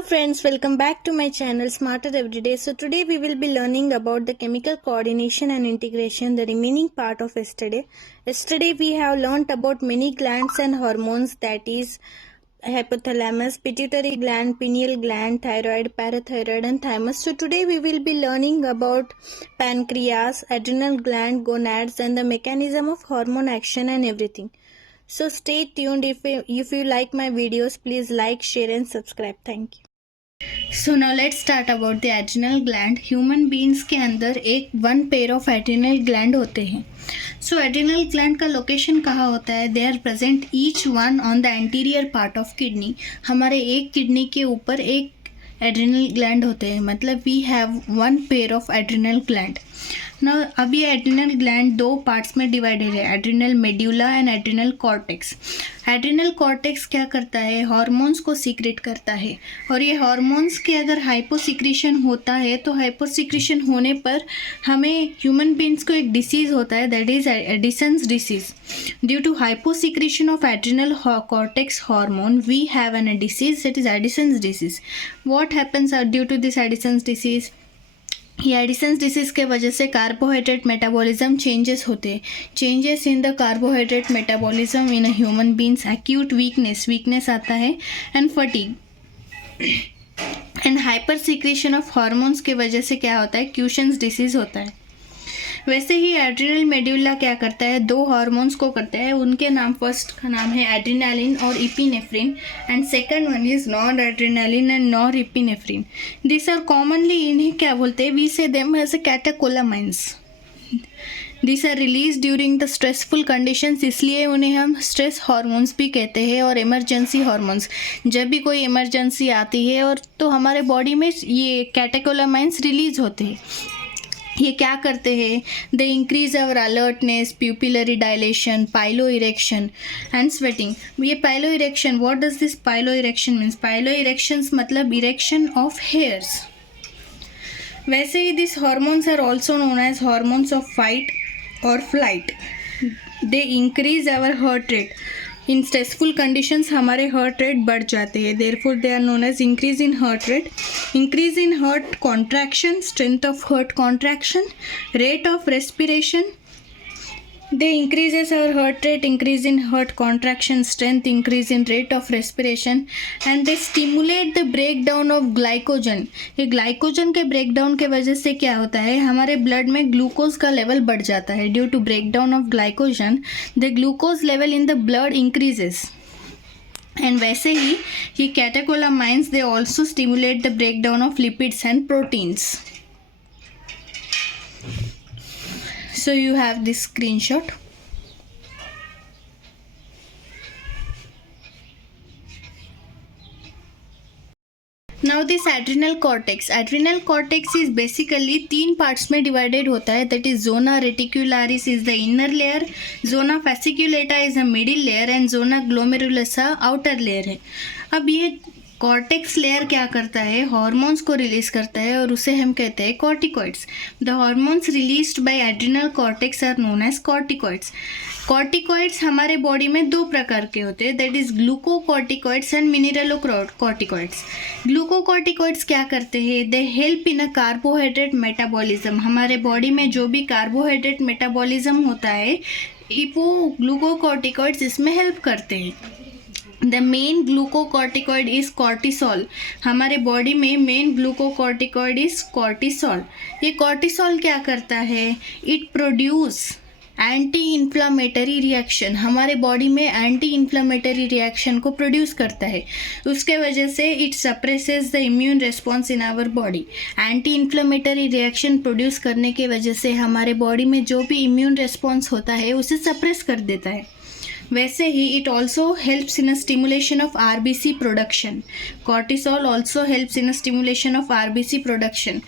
Hello friends, welcome back to my channel Smarter Everyday. So today we will be learning about the chemical coordination and integration, the remaining part of yesterday. Yesterday we have learnt about many glands and hormones, that is hypothalamus, pituitary gland, pineal gland, thyroid, parathyroid and thymus. So today we will be learning about pancreas, adrenal gland, gonads and the mechanism of hormone action and everything. So stay tuned. If you like my videos, please like, share and subscribe. Thank you. So now let's start about the adrenal gland. Human beings के अंदर one pair of adrenal gland होते हैं. So adrenal gland का location कहाँ होता है? They are present each one on the anterior part of kidney. हमारे एक किडनी के ऊपर एक एड्रिनल ग्लैंड होते हैं, मतलब we have one pair of adrenal gland. ना अब ये एड्रिनल ग्लैंड दो पार्ट्स में डिवाइडेड है, adrenal medulla and adrenal cortex. Adrenal cortex क्या करता है? हार्मोन्स को सीक्रेट करता है, और ये हार्मोन्स के अगर हाइपोसिक्रीशन होता है तो हाइपोसिक्रीशन होने पर हमें ह्यूमन बींग्स को एक डिसीज़ होता है, that is Addison's disease. Due to hyposecretion of adrenal cortex hormone we have an disease, that is Addison's disease. What happens due to this Addison's disease? ये एडिसन्स डिसीज़ के वजह से carbohydrate metabolism changes होते हैं. Changes in the carbohydrate metabolism in a human beings, acute weakness आता है and fatigue and hyper secretion of hormones के वजह से क्या होता है? क्यूशंस डिसीज़ होता है. वैसे ही एड्रिनल मेड्यूला क्या करता है? दो हार्मोन्स को करता है. उनके नाम, फर्स्ट का नाम है एड्रिनालिन और epinephrine and second one is noradrenaline and norepinephrine. This are commonly, इन्हें क्या बोलते हैं? We say them as a catecholamines. This are release during the stressful conditions, इसलिए उन्हें हम स्ट्रेस हार्मोन्स भी कहते हैं, और इमरजेंसी हार्मोन्स. जब भी कोई इमरजेंसी आती है और तो हमारे बॉडी में ये कैटेकोलामाइंस रिलीज होते हैं. ये क्या करते हैं? They increase our alertness, pupillary dilation, pilo erection and sweating. ये pilo erection, what does this pilo erection means? Pilo erections मतलब इरेक्शन ऑफ हेयर्स. वैसे ही this hormones are also known as hormones of fight और flight. They increase our heart rate. In stressful conditions हमारे heart rate बढ़ जाते हैं, therefore they are known as increase in heart rate. Increase in heart contraction, strength of heart contraction, rate of respiration. They increases our heart rate, increase in heart contraction, strength, increase in rate of respiration and they stimulate the break down of glycogen. ये glycogen के break down के वजह से क्या होता है? हमारे blood में ग्लूकोज का लेवल बढ़ जाता है. Due to break down of glycogen the glucose level in the blood increases. And वैसे ही ये catecholamines they also stimulate the break down of lipids and proteins. So you have this screenshot. Now this adrenal cortex. Adrenal cortex is basically तीन parts में divided होता है. That is zona reticularis is the inner layer, zona fasciculata is the middle layer and zona glomerulosa outer layer है. अब ये cortex layer क्या करता है? हार्मोन्स को रिलीज करता है और उसे हम कहते हैं corticoids. The hormones released by adrenal cortex are known as corticoids. Corticoids हमारे बॉडी में दो प्रकार के होते हैं, that is glucocorticoids and mineralocorticoids. Glucocorticoids क्या करते हैं? They help in a carbohydrate metabolism. हमारे बॉडी में जो भी कार्बोहाइड्रेट मेटाबॉलिज्म होता है वो ग्लूकोकॉर्टिकॉइड्स इसमें हेल्प करते हैं. The main glucocorticoid is cortisol. हमारे बॉडी में मेन ग्लूकोकॉर्टिकॉइड इज कॉर्टिसोल. ये कॉर्टिसोल क्या करता है? It produce anti inflammatory reaction. हमारे बॉडी में एंटी इन्फ्लामेटरी रिएक्शन को प्रोड्यूस करता है. उसके वजह से it suppresses the immune response in our body. Anti inflammatory reaction produce करने के वजह से हमारे बॉडी में जो भी इम्यून रिस्पॉन्स होता है उसे सप्रेस कर देता है. वैसे ही it also helps in a stimulation of RBC production. Cortisol also helps in a stimulation of RBC production.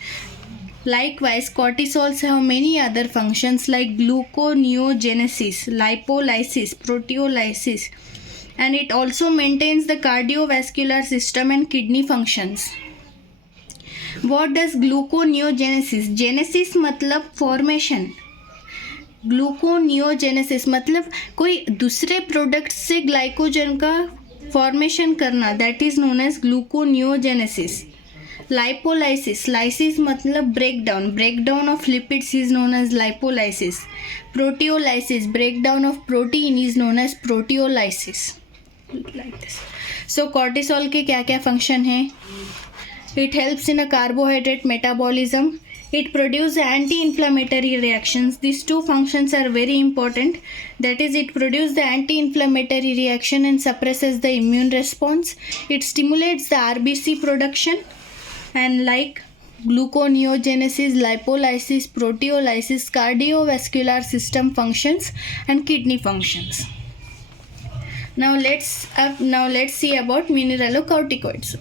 Likewise, cortisols have many other functions like gluconeogenesis, lipolysis, proteolysis, and it also maintains the cardiovascular system and kidney functions. What does gluconeogenesis? Genesis मतलब formation. Gluconeogenesis मतलब कोई दूसरे product से glycogen का formation करना, that is known as gluconeogenesis. Lipolysis, lysis मतलब breakdown of lipids is known as lipolysis. Proteolysis, breakdown of protein is known as proteolysis. Like this. So cortisol के क्या क्या फंक्शन हैं? It helps in a carbohydrate metabolism. It produces anti-inflammatory reactions. These two functions are very important. That is, it produces the anti-inflammatory reaction and suppresses the immune response. It stimulates the RBC production, and like gluconeogenesis, lipolysis, proteolysis, cardiovascular system functions and kidney functions. Now let's see about mineralocorticoids.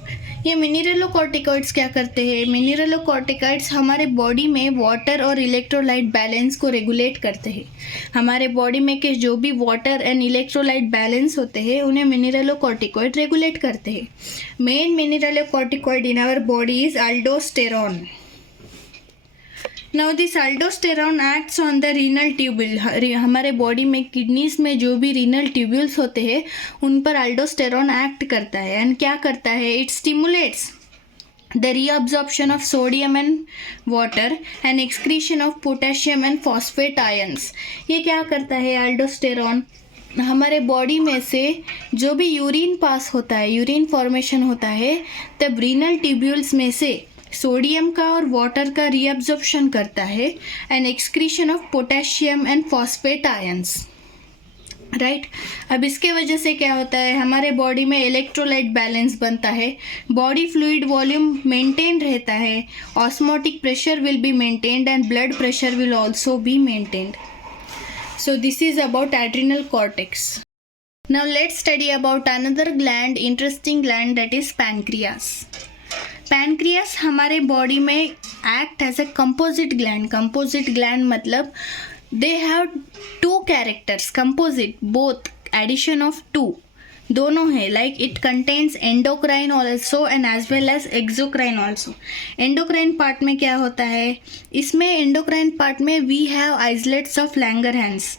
ये mineralocorticoids क्या करते हैं? Mineralocorticoids हमारे body में water और electrolyte balance को regulate करते हैं. हमारे बॉडी में के जो भी वाटर एंड इलेक्ट्रोलाइट बैलेंस होते हैं उन्हें मिनरलोकॉर्टिकॉइड रेगुलेट करते हैं. Main mineralocorticoid in our body is aldosterone. Now this aldosterone acts on the renal tubule. हमारे बॉडी में किडनीज में जो भी रीनल ट्यूब्यूल्स होते हैं उन पर अल्डोस्टेरॉन एक्ट करता है. एंड क्या करता है? It stimulates the reabsorption of sodium and water and excretion of potassium and phosphate ions. ये क्या करता है अल्डोस्टेरॉन? हमारे बॉडी में से जो भी यूरिन पास होता है, यूरिन फॉर्मेशन होता है, तब रीनल ट्यूब्यूल्स में से सोडियम का और वाटर का रीअब्जॉर्प्शन करता है and excretion of potassium and phosphate ions. Right. अब इसके वजह से क्या होता है? हमारे बॉडी में इलेक्ट्रोलाइट बैलेंस बनता है, बॉडी फ्लूइड वॉल्यूम मेंटेन रहता है, osmotic pressure will be maintained and blood pressure will also be maintained. So this is about adrenal cortex. Now let's study about another gland, interesting gland, that is pancreas. Pancreas हमारे body में act as a composite gland. Composite gland मतलब they have two characters. Composite both, addition of two, दोनों है. Like it contains endocrine also and as well as exocrine also. Endocrine part में क्या होता है? इसमें एंडोक्राइन पार्ट में we have islets of Langerhans.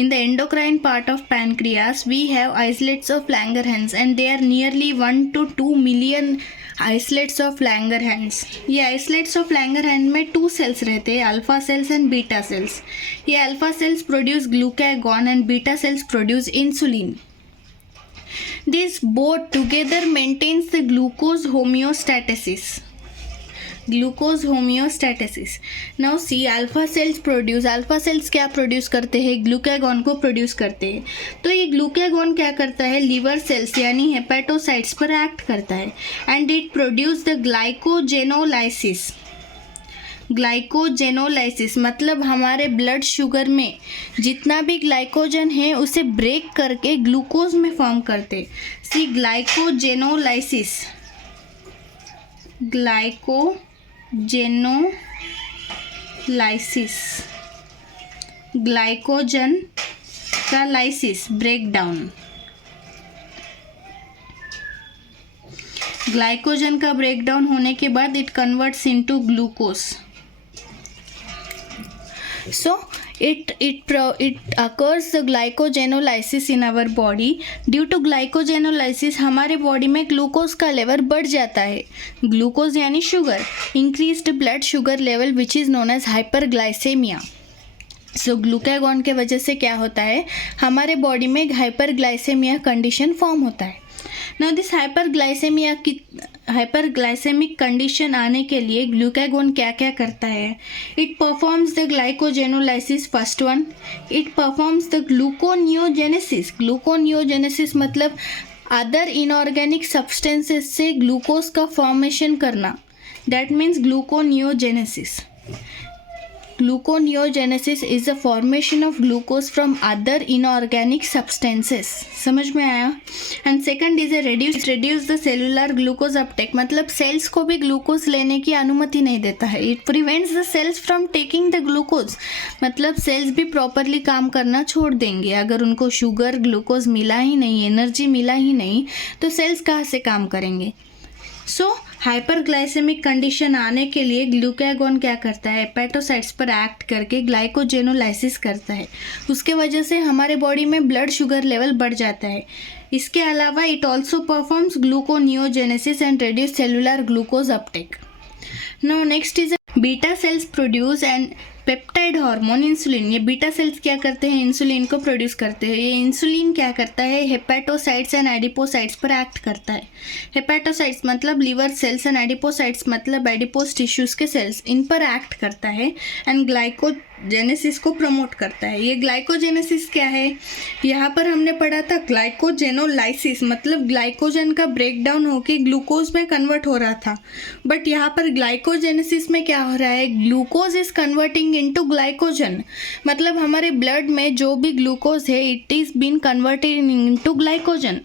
In the endocrine part of pancreas, we have islets of Langerhans and they are nearly 1 to 2 million islets of Langerhans. ये islets of Langerhans में 2 cells रहते हैं, alpha cells and beta cells. ये alpha cells produce glucagon and beta cells produce insulin. These both together maintains the glucose homeostasis. Glucose homeostasis. Now see, alpha cells क्या produce करते हैं? Glucagon को produce करते हैं. तो ये ग्लूकागॉन क्या करता है? लीवर सेल्स यानी हेपेटोसाइट्स पर एक्ट करता है and it produce the glycogenolysis. Glycogenolysis मतलब हमारे ब्लड शुगर में जितना भी ग्लाइकोजन है उसे ब्रेक करके ग्लूकोज में फॉर्म करते. सी, ग्लाइकोजेनोलाइसिस, ग्लाइकोजन का लाइसिस, ब्रेकडाउन. ग्लाइकोजन का ब्रेकडाउन होने के बाद it converts into glucose. So it occurs the glycogenolysis in our body. Due to glycogenolysis हमारे बॉडी में ग्लूकोज का लेवल बढ़ जाता है. ग्लूकोज यानी sugar. Increased blood sugar level which is known as hyperglycaemia. So glucagon के वजह से क्या होता है? हमारे बॉडी में हाइपरग्लाइसेमिया कंडीशन फॉर्म होता है. नाउ दिस हाइपरग्लाइसेमिक कंडीशन आने के लिए ग्लूकागॉन क्या क्या करता है? It performs the glycogenolysis, first one. It performs the gluconeogenesis. Gluconeogenesis मतलब अदर इनऑर्गेनिक सब्सटेंसेस से ग्लूकोज का फॉर्मेशन करना. That means gluconeogenesis. Gluconeogenesis is the formation of glucose from other inorganic substances. समझ में आया? And second is a reduce the cellular glucose uptake. मतलब cells को भी ग्लूकोज लेने की अनुमति नहीं देता है. It prevents the cells from taking the glucose. मतलब सेल्स भी प्रॉपरली काम करना छोड़ देंगे. अगर उनको शुगर, ग्लूकोज मिला ही नहीं, एनर्जी मिला ही नहीं, तो सेल्स कहाँ से काम करेंगे? सो हाइपरग्लाइसेमिक कंडीशन आने के लिए ग्लूकागॉन क्या करता है, हेपेटोसाइट्स पर एक्ट करके ग्लाइकोजेनोलाइसिस करता है। उसके वजह से हमारे बॉडी में ब्लड शुगर लेवल बढ़ जाता है। इसके अलावा it also performs gluconeogenesis and reduce cellular glucose Uptake. Now next is beta cells produce and peptide hormone insulin. ये बीटा सेल्स क्या करते हैं, इंसुलिन को प्रोड्यूस करते हैं। ये इंसुलिन क्या करता है, हेपेटोसाइट्स एंड एडिपोसाइट्स पर एक्ट करता है। हेपेटोसाइट्स मतलब लीवर सेल्स एंड एडिपोसाइट्स मतलब एडिपोस टिश्यूज के सेल्स, इन पर एक्ट करता है एंड ग्लाइकोजेनेसिस को प्रमोट करता है। ये ग्लाइकोजेनेसिस क्या है, यहाँ पर हमने पढ़ा था ग्लाइकोजेनोलाइसिस मतलब ग्लाइकोजन का ब्रेकडाउन होकर ग्लूकोज में कन्वर्ट हो रहा था, बट यहाँ पर ग्लाइकोजेनेसिस में क्या हो रहा है, glucose is converting into glycogen, मतलब हमारे ब्लड में जो भी ग्लूकोज है it is been converted into glycogen.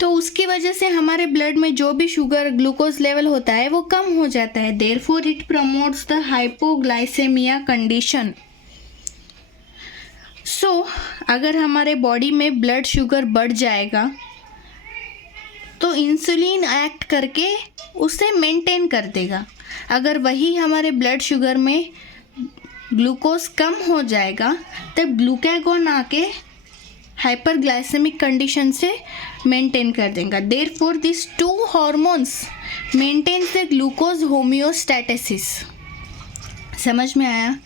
तो उसकी वजह से हमारे ब्लड में जो भी शुगर ग्लूकोज लेवल होता है वो कम हो जाता है। Therefore it promotes the hypoglycaemia condition. So अगर हमारे बॉडी में ब्लड शुगर बढ़ जाएगा तो इंसुलिन एक्ट करके उसे मेंटेन कर देगा। अगर वही हमारे ब्लड शुगर में ग्लूकोज कम हो जाएगा तब ग्लूकागॉन आके हाइपरग्लाइसेमिक कंडीशन से मेंटेन कर देगा। Therefore this two hormones maintains the glucose homeostasis. समझ में आया?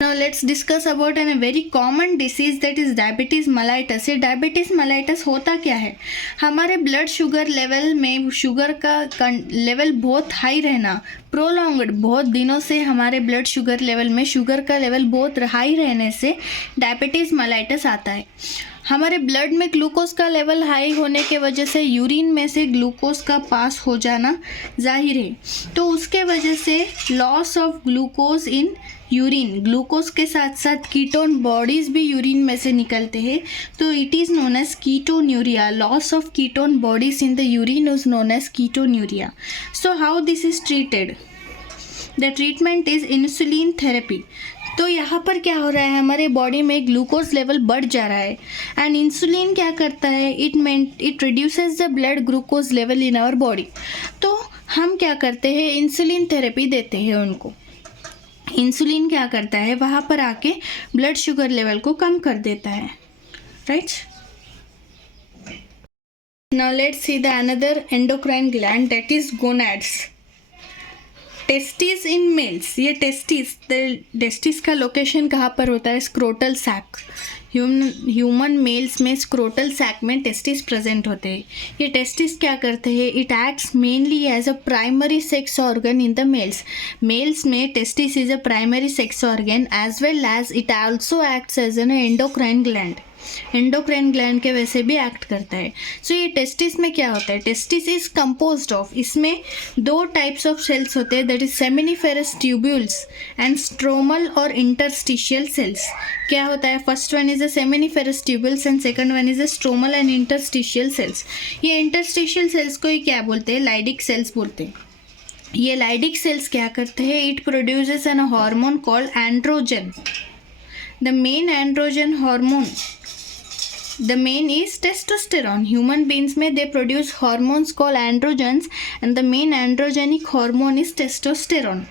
Now let's discuss about a very common disease that is diabetes mellitus। ये diabetes mellitus होता क्या है, हमारे ब्लड शुगर लेवल में शुगर का लेवल बहुत हाई रहना, प्रोलॉन्ग्ड बहुत दिनों से हमारे ब्लड शुगर लेवल में शुगर का लेवल बहुत हाई रहने से डायबिटीज़ मेलाइटस आता है। हमारे ब्लड में ग्लूकोज का लेवल हाई होने के वजह से यूरिन में से ग्लूकोज का पास हो जाना जाहिर है, तो उसके वजह से loss of glucose in urine, glucose के साथ साथ कीटोन बॉडीज भी यूरिन में से निकलते हैं, तो it is known as ketonuria. Loss of ketone bodies in the urine is known as ketonuria. So how this is treated, the treatment is insulin therapy. तो यहाँ पर क्या हो रहा है, हमारे बॉडी में ग्लूकोज लेवल बढ़ जा रहा है एंड इंसुलिन क्या करता है, it reduces the blood glucose level in our body. तो हम क्या करते हैं, इंसुलिन थेरेपी देते हैं उनको। इंसुलिन क्या करता है, वहाँ पर आके ब्लड शुगर लेवल को कम कर देता है, right. Now let's see the another endocrine gland that is gonads. Testis in males, ये टेस्टिस का लोकेशन कहाँ पर होता है, स्क्रोटल सैक। ह्यूमन मेल्स में स्क्रोटल सैक में टेस्टिस प्रेजेंट होते हैं। ये टेस्टिस क्या करते हैं, it acts mainly as a primary sex organ in the males. Males में testis is a primary sex organ as well as it also acts as N endocrine gland. Endocrine gland के वैसे भी act करता है। सो ये testis में क्या होता है, टेस्टिस इज कंपोज्ड ऑफ, इसमें दो टाइप्स ऑफ सेल्स होते हैं, that is seminiferous tubules and stromal और इंटरस्टिशियल सेल्स। क्या होता है, first one is a seminiferous tubules and second one is a stromal and interstitial cells. ये इंटरस्टिशियल सेल्स को ही क्या बोलते हैं, लाइडिक सेल्स बोलते हैं। ये लाइडिक सेल्स क्या करते हैं, it produces N hormone called androgen. The main androgen hormone, the main is testosterone. Human beings में they produce hormones called androgens and the main androgenic hormone is testosterone.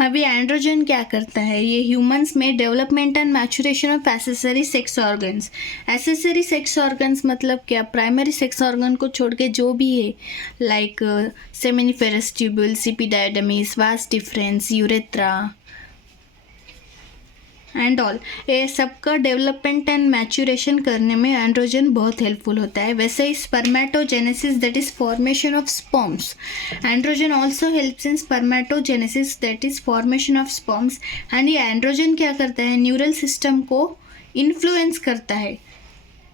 अभी एंड्रोजन क्या करता है, ये ह्यूमंस में development and maturation of accessory sex organs. Accessory sex organs मतलब क्या, primary sex organ को छोड़ के जो भी है, like seminiferous tubules, epididymis, vas deferens, urethra and all, ये सबका डेवलपमेंट एंड मैचुरेशन करने में एंड्रोजन बहुत हेल्पफुल होता है। वैसे ही spermatogenesis that is formation of sperms, androgen also helps in spermatogenesis that is formation of sperms. And ये एंड्रोजन क्या करता है, न्यूरल सिस्टम को इन्फ्लुएंस करता है,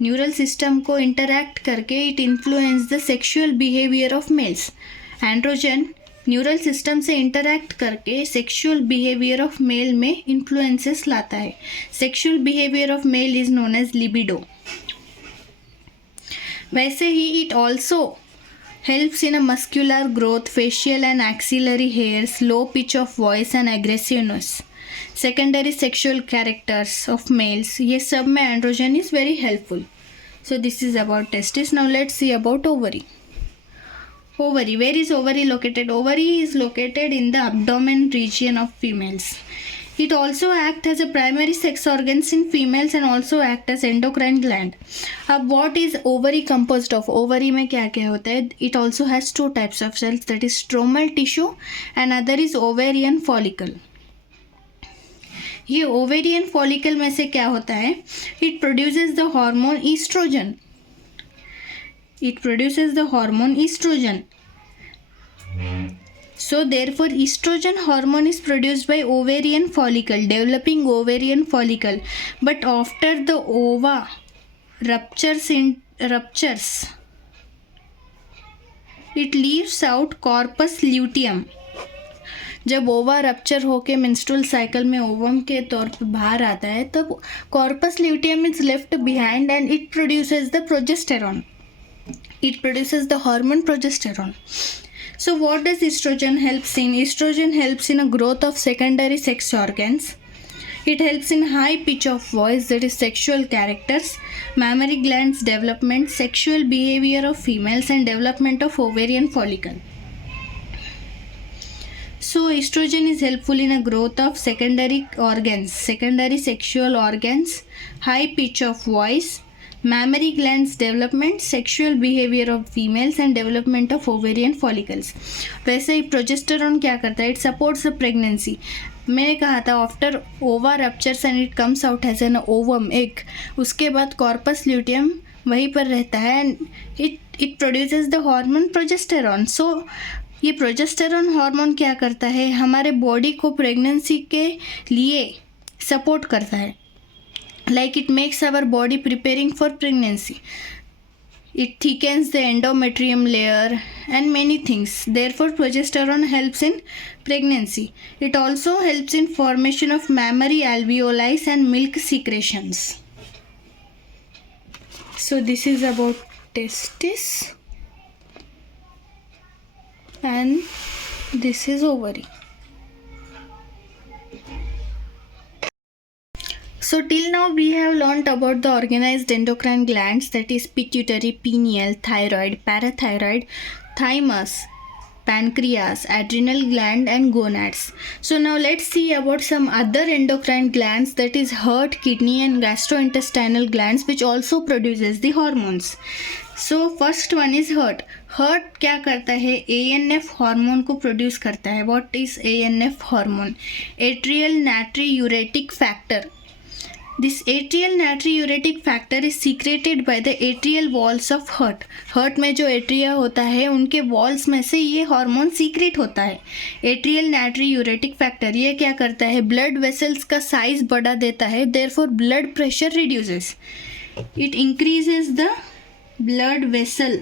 न्यूरल सिस्टम को इंटरैक्ट करके it influence the sexual behaviour of males. Androgen neural system से इंटरैक्ट करके सेक्सुअल बिहेवियर ऑफ मेल में इन्फ्लुएंसेस लाता है। Sexual behaviour of male is known as libido. वैसे ही it also helps in a muscular growth, facial and axillary hairs, low pitch of voice and aggressiveness, secondary sexual characters of males, ये सब में androgen is very helpful. So this is about testis. Now let's see about ovary. Ovary. Where is ovary located? Ovary is located in the abdomen region of females. It also acts as a primary sex organs in females and also act as endocrine gland. अब what is ovary composed of? Ovary में क्या क्या होता है? It also has two types of cells, that is stromal tissue and other is ovarian follicle. ये ovarian follicle में से क्या होता है? It produces the hormone estrogen. It produces the hormone estrogen. So therefore estrogen hormone is produced by ovarian follicle, developing ovarian follicle. But after the ova ruptures, it leaves out corpus luteum. जब ओवा rupture होके menstrual cycle में ovum के तौर पर बाहर आता है तब corpus luteum is left behind and it produces the progesterone. It produces the hormone progesterone. So what does estrogen helps in? Estrogen helps in a growth of secondary sex organs. It helps in high pitch of voice, that is sexual characters, mammary glands development, sexual behavior of females and development of ovarian follicle. So estrogen is helpful in a growth of secondary organs, secondary sexual organs, high pitch of voice, mammary glands development, sexual behavior of females and development of ovarian follicles. वैसे ही progesterone क्या करता है? It supports the pregnancy. मैंने कहा था after ova ruptures and it comes out as an ovum egg, उसके बाद corpus luteum वहीं पर रहता है and it produces the hormone progesterone. So ये प्रोजेस्टेरॉन हार्मोन क्या करता है? हमारे बॉडी को प्रेगनेंसी के लिए सपोर्ट करता है. Like it makes our body preparing for pregnancy. It thickens the endometrium layer and many things. Therefore, progesterone helps in pregnancy. It also helps in formation of mammary alveoli and milk secretions. So this is about testis and this is ovary. So till now we have learnt about the organized endocrine glands, that is pituitary, pineal, thyroid, parathyroid, thymus, pancreas, adrenal gland and gonads. So now let's see about some other endocrine glands, that is heart, kidney and gastrointestinal glands, which also produces the hormones. So first one is heart. Heart क्या करता है? ANF hormone को produce करता है. What is ANF hormone? Atrial natriuretic factor. This atrial natriuretic factor is secreted by the atrial walls of heart. Heart में जो atria होता है उनके वॉल्स में से ये हार्मोन सीक्रेट होता है. एट्रियल natriuretic factor ये क्या करता है? ब्लड वेसल्स का साइज बढ़ा देता है. therefore blood pressure reduces. It increases the blood vessel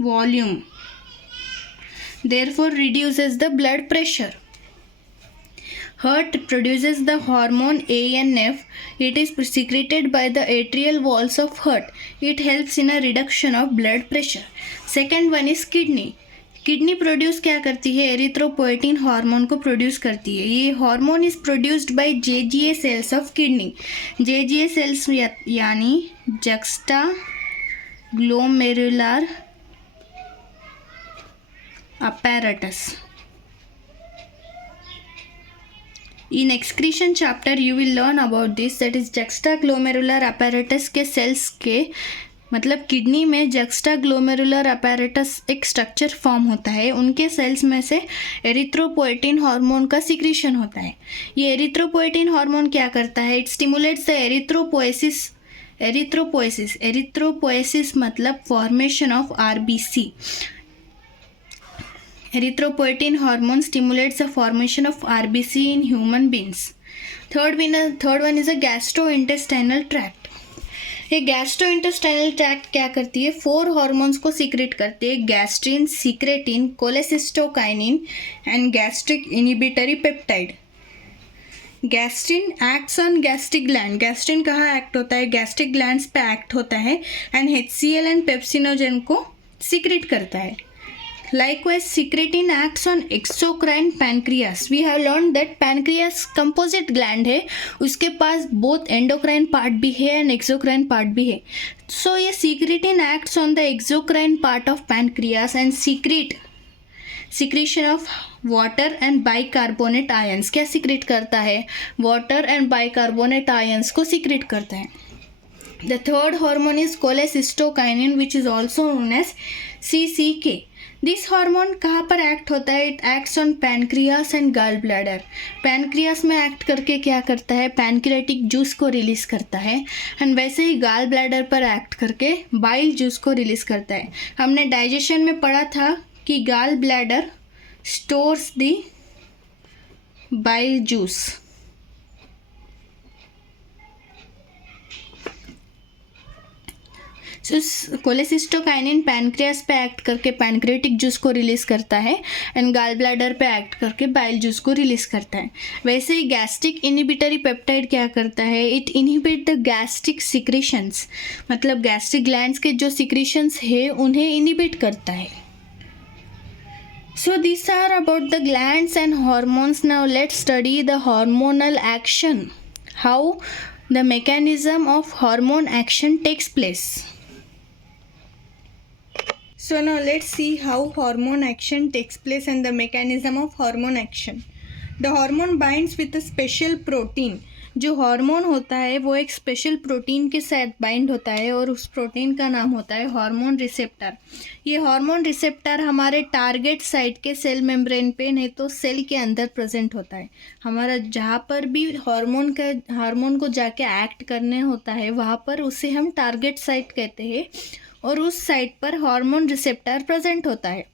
volume. therefore reduces the blood pressure. Heart produces the hormone ANF. It is secreted by the atrial walls of heart. It helps in a reduction of blood pressure. Second one is kidney. Kidney produce क्या करती है? Erythropoietin hormone को produce करती है. ये hormone is produced by JGA cells of kidney. JGA cells यानी juxta glomerular apparatus. In excretion chapter you will learn about this, that is juxtaglomerular apparatus के sales के मतलब किडनी में juxtaglomerular apparatus एक स्ट्रक्चर फॉर्म होता है. उनके sales में से एरिथ्रोपोएटिन हार्मोन का सिक्रीशन होता है. ये एरिथ्रोपोएटिन हार्मोन क्या करता है? It stimulates the erythropoiesis. Erythropoiesis मतलब formation of RBC. Erythropoietin hormone stimulates the formation of RBC in human beings. Third one is a gastrointestinal tract. ये गैस्ट्रोइंटेस्टाइनल ट्रैक्ट क्या करती है? 4 हार्मोन्स को सीक्रेट करती है. Gastrin, secretin, cholecystokinin and gastric inhibitory peptide. Gastrin acts on gastric gland. Gastrin कहाँ act होता है? गैस्ट्रिक ग्लैंड्स पे एक्ट होता है एंड HCl एंड पेप्सिनोजन को सीक्रेट करता है. Likewise, secretin acts on exocrine pancreas. We have learned that pancreas composite gland है, उसके पास both endocrine part भी है and exocrine part भी है. So ये secretin acts on the exocrine part of pancreas and secretion of water and bicarbonate ions. क्या secrete करता है? Water and bicarbonate ions को secrete करता है. The third hormone is cholecystokinin, which is also known as CCK. This hormone कहाँ पर act होता है? It acts on pancreas and gallbladder. Pancreas में एक्ट करके क्या करता है? पैनक्रियाटिक जूस को रिलीज करता है एंड वैसे ही गाल ब्लैडर पर एक्ट करके बाइल जूस को रिलीज करता है. हमने डाइजेशन में पढ़ा था कि gall bladder stores the bile juice. Cholecystokinin pancreas पे एक्ट करके पैनक्रियाटिक जूस को रिलीज करता है एंड गाल ब्लैडर पे एक्ट करके बाइल जूस को रिलीज करता है. वैसे ही गैस्ट्रिक इनहिबिटरी पेप्टाइड क्या करता है? It inhibit the gastric secretions, मतलब गैस्ट्रिक ग्लैंड्स के जो सिक्रीशंस है उन्हें इनहिबिट करता है. So these are about the glands and hormones. Now let's study the hormonal action, how the mechanism of hormone action takes place. So now let's see how hormone action takes place and the mechanism of hormone action. The hormone binds with a special protein. जो hormone होता है वो एक special protein के साथ bind होता है और उस प्रोटीन का नाम होता है हार्मोन रिसेप्टर. ये हार्मोन रिसेप्टर हमारे टारगेट साइट के सेल मेम्ब्रेन पे नहीं तो सेल के अंदर प्रेजेंट होता है. हमारा जहाँ पर भी हार्मोन को जाके एक्ट करने होता है वहाँ पर उसे हम टारगेट साइट कहते हैं और उस साइट पर हार्मोन रिसेप्टर प्रेजेंट होता है.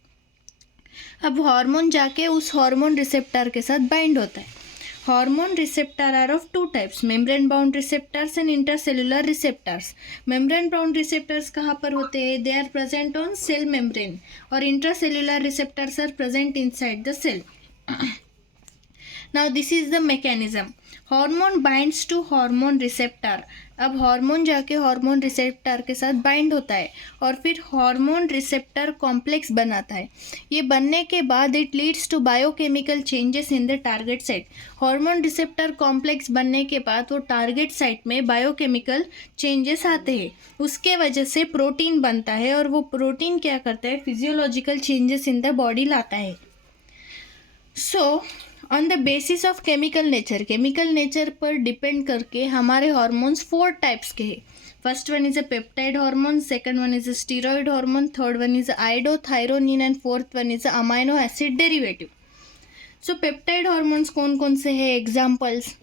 अब हार्मोन जाके उस हार्मोन रिसेप्टर के साथ बाइंड होता है. Hormone receptor are of two types, membrane bound receptors and intracellular receptors. Membrane bound receptors कहाँ पर होते हैं? They are present on cell membrane और intracellular receptors are present inside the cell. Now this is the mechanism. Hormone binds to hormone receptor. अब hormone जाके hormone receptor के साथ bind होता है और फिर हार्मोन रिसेप्टर कॉम्प्लेक्स बनाता है. ये बनने के बाद it leads to biochemical changes in the target site. Hormone receptor complex बनने के बाद वो टारगेट साइट में बायोकेमिकल चेंजेस आते हैं. उसके वजह से प्रोटीन बनता है और वो प्रोटीन क्या करता है? Physiological changes in the body लाता है. So on the basis of chemical nature पर डिपेंड करके हमारे हॉर्मोन्स 4 टाइप्स के हैं. First one is a peptide hormone, second one is a steroid hormone, third one is iodothyronine and fourth one is amino acid derivative. So peptide hormones कौन कौन से हैं? Examples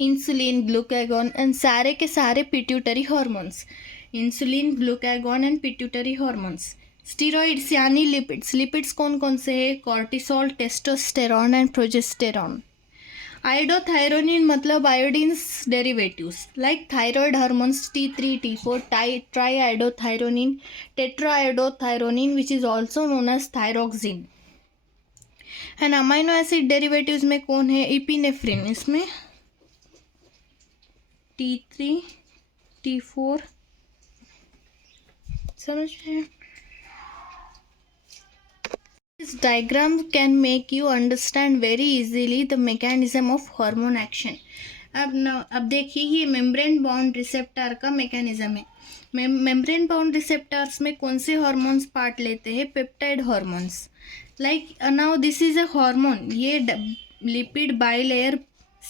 insulin, glucagon and सारे के सारे pituitary hormones. Insulin, glucagon and pituitary hormones. Steroids यानी lipids कौन कौन से हैं? Cortisol, testosterone and progesterone. Iodothyronine मतलब iodines derivatives like thyroid hormones T3, T4, triiodothyronine, tetraiodothyronine which is also known as thyroxine. And amino acid derivatives में कौन है? Epinephrine. इसमें T3, T4 समझ रहे. This diagram can make you understand very easily the mechanism of hormone action. अब देखिए ये membrane bound receptor का मैकेनिज्म है. मेम्ब्रेन बाउंड रिसेप्टर्स में कौन से हार्मोन्स पार्ट लेते हैं? Peptide hormones. Like now this is a hormone. ये लिपिड बाइलेयर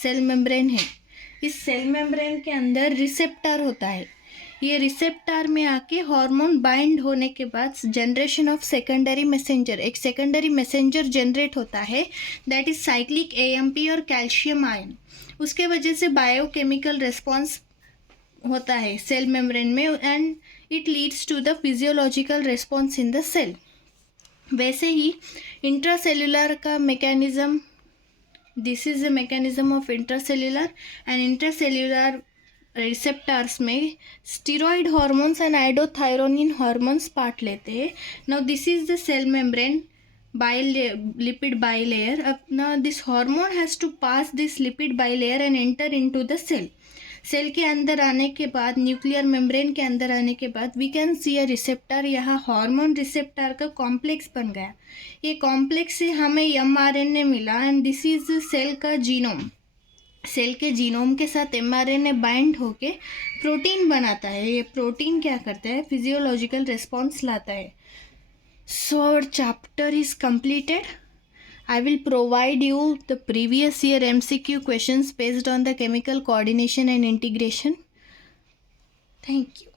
सेल मेम्ब्रेन है. इस सेल मेम्ब्रेन के अंदर रिसेप्टर होता है. ये रिसेप्टर में आके हार्मोन बाइंड होने के बाद जनरेशन ऑफ सेकेंडरी मैसेंजर, एक सेकेंडरी मैसेंजर जनरेट होता है दैट इज साइक्लिक AMP और कैल्शियम आयन. उसके वजह से बायोकेमिकल रिस्पॉन्स होता है सेल मेम्ब्रेन में and it leads to the physiological response in the cell. वैसे ही इंट्रासेल्युलर का mechanism, this is the mechanism of intracellular and intracellular receptors में steroid hormones and iodothyronine hormones part लेते हैं. Now this is the cell membrane lipid bilayer. Now this hormone has to pass this lipid bilayer and enter into the cell. Cell के अंदर आने के बाद, nuclear membrane के अंदर आने के बाद we can see a receptor, यहाँ हार्मोन रिसेप्टर का कॉम्प्लेक्स बन गया। ये कॉम्प्लेक्स से हमें mRNA मिला एंड दिस इज सेल का जीनोम। सेल के जीनोम के साथ mRNA बाइंड होके प्रोटीन बनाता है। ये प्रोटीन क्या करता है, फिजियोलॉजिकल रिस्पॉन्स लाता है। So our chapter is completed. I will provide you the previous year MCQ questions based on the chemical coordination and integration. Thank you.